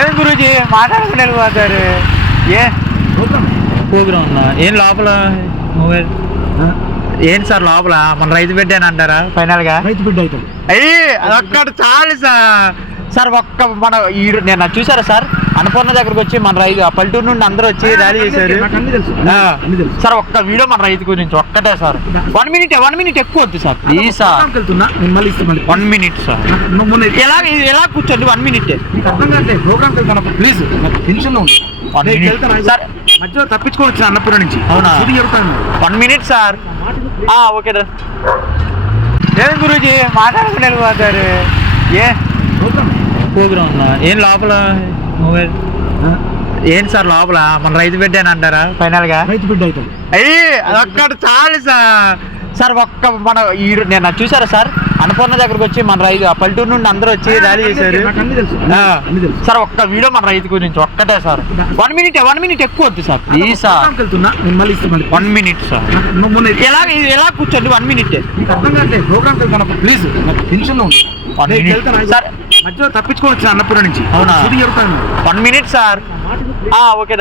ఏం గురూజీ మాట్లాడుకుని వెళ్ళిపోతారు. ఏ ప్రోగ్రామ్ ఉన్నా ఏం లోపల మొబైల్ ఏంటి సార్ లోపల మన రైతు బిడ్డ అని అంటారా ఫైనల్ గా? రైతు బిడ్డ అవుతాడు. అయ్యి అదొక్కటి చాలు సార్ ఒక్క మన నేను చూసారా సార్ అన్నపూర్ణ దగ్గరకు వచ్చి మన రైతు పల్లెటూరు నుండి అందరూ వచ్చి ర్యాలీ చేశారు సార్. ఒక్క వీడియో మన రైతు గురించి ఒక్కటే సార్. 1 minute ఎక్కువ వద్దు sir please sir. 1 minute sir. ఎలా కూర్చోండి 1 minute ప్లీజ్ సార్. మధ్యలో తప్పించుకొని వచ్చిన అన్నపూర్ణ నుంచి. అవునా? 1 minute సార్. ఓకే ఏం గురూజీ మాట్లాడుకుని వెళ్ళిపోతారు. ఏ ప్రోగ్రామ్ ఉన్నా ఏం లోపల మొబైల్ ఏంటి సార్ లోపల మన రైతు బిడ్డ అని అంటారా ఫైనల్ గా? రైతు బిడ్డ అవుతాడు. అయ్యి అదొక్కటి చాలు సార్. ఒక్క మన నేను చూసారా సార్ అన్నపూర్ణ దగ్గరకు వచ్చి మన రైతు పల్లెటూరు నుండి అందరూ వచ్చి ర్యాలీ చేశారు సార్. ఒక్క వీడియో మన రైతు గురించి ఒక్కటే సార్. 1 minute ఎక్కువ వద్దు sir please sir. 1 minute sir. ఎలా కూర్చోండి 1 minute ప్లీజ్ సార్. మధ్యలో తప్పించుకొని వచ్చిన అన్నపూర్ణ నుంచి. అవునా? 1 1 minute సార్. ఓకే